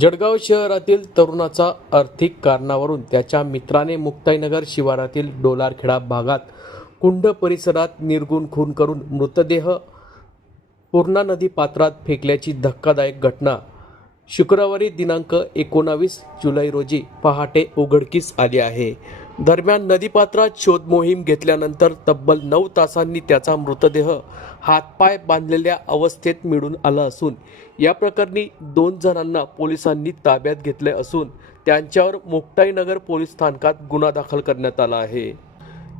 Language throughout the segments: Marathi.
जळगाव शहरातील तरुणाचा आर्थिक कारणावरून त्याच्या मित्राने मुक्ताईनगर शिवारातील डोलारखेडा भागात कुंड परिसरात निर्गुण खून करून मृतदेह पूर्णा नदी पात्रात फेकल्याची धक्कादायक घटना शुक्रवारी दिनांक एकोणावीस जुलै रोजी पहाटे उघडकीस आली आहे. दरम्यान नदीपात्रात शोध मोहीम घेतल्यानंतर तब्बल नऊ तासांनी त्याचा मृतदेह हातपाय बांधलेल्या अवस्थेत मिळून आला असून या प्रकरणी दोन जणांना पोलिसांनी ताब्यात घेतले असून त्यांच्यावर मुक्ताईनगर पोलीस स्थानकात गुन्हा दाखल करण्यात आला आहे.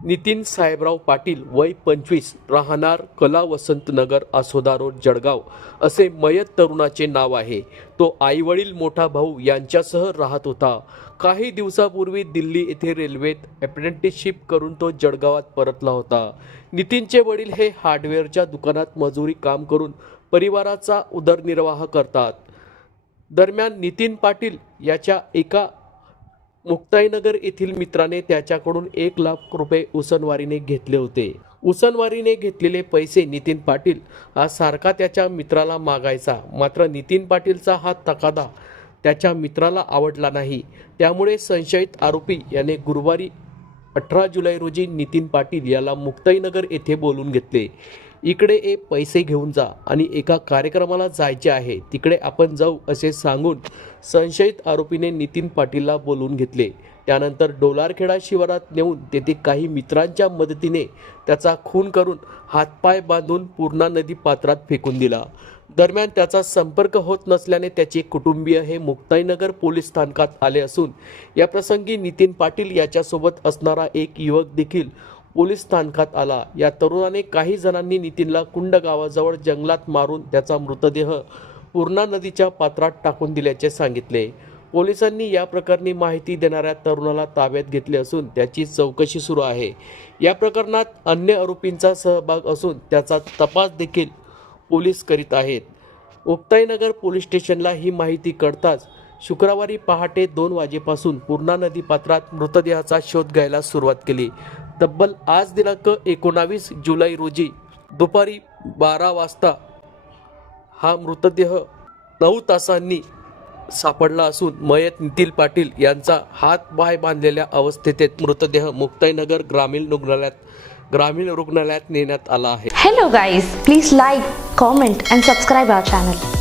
नितीन साहेबराव पाटील वय पंचवीस राहणार कला वसंत नगर आसोदा रोड जळगाव. असे मयत तरुणाचे नाव आहे. तो आईवडील मोठा भाऊ यांच्यासह राहत होता. काही दिवसापूर्वी दिल्ली येथे रेल्वेत अप्रेंटिसशिप करून तो जळगावात परतला होता. नितीनचे वडील हे हार्डवेअरच्या दुकानात मजुरी काम करून परिवाराचा उदरनिर्वाह करतात. दरम्यान नितीन पाटील याच्या एका मुक्ताईनगर येथील मित्राने त्याच्याकडून एक लाख रुपये उसनवारीने घेतले होते. उसनवारीने घेतलेले पैसे नितीन पाटील हा सारखा त्याच्या मित्राला मागायचा. मात्र नितीन पाटीलचा हा तकादा त्याच्या मित्राला आवडला नाही. त्यामुळे संशयित आरोपी याने गुरुवारी अठरा जुलै रोजी नितीन पाटील याला मुक्ताईनगर येथे बोलून घेतले. इकडे ए पैसे घेऊन जा आणि एका कार्यक्रमाला जायचे आहे. तिकडे आपण जाऊ असे सांगून संशयित आरोपीने नितीन पाटीलला बोलवून घेतले. त्यानंतर डोलारखेडा शिवारात नेऊन तेथे काही मित्रांच्या मदतीने त्याचा खून करून हातपाय बांधून पूर्णा नदी पात्रात फेकून दिला. दरम्यान त्याचा संपर्क होत नसल्याने त्याचे कुटुंबीय हे मुक्ताईनगर पोलीस स्थानकात आले असून या प्रसंगी नितीन पाटील याच्यासोबत असणारा एक युवक देखील पोलीस स्थानकात आला. या तरुणाने काही जणांनी नितीनला कुंड गावाजवळ जंगलात मारून त्याचा मृतदेह पूर्णा नदीच्या पात्रात टाकून दिल्याचे सांगितले. पोलिसांनी या प्रकरणी माहिती देणाऱ्या तरुणाला ताब्यात घेतले असून त्याची चौकशी सुरू आहे. या प्रकरणात अन्य आरोपींचा सहभाग असून त्याचा तपास देखील पोलीस करीत आहेत. उक्ताईनगर पोलीस स्टेशनला ही माहिती कळताच शुक्रवारी पहाटे दोन वाजेपासून पूर्णा नदी पात्रात मृतदेहाचा शोध घ्यायला सुरुवात केली. तब्बल आज दिनांक एकोणावीस जुलै रोजी दुपारी बारा वाजता हा मृतदेह नऊ तासांनी सापडला असून मयत नितीन पाटील यांचा हात बाय बांधलेल्या अवस्थेत मृतदेह मुक्ताईनगर ग्रामीण रुग्णालयात ग्रामीण रुग्णालयात नेण्यात आला आहे. Hello guys please like comment and subscribe our channel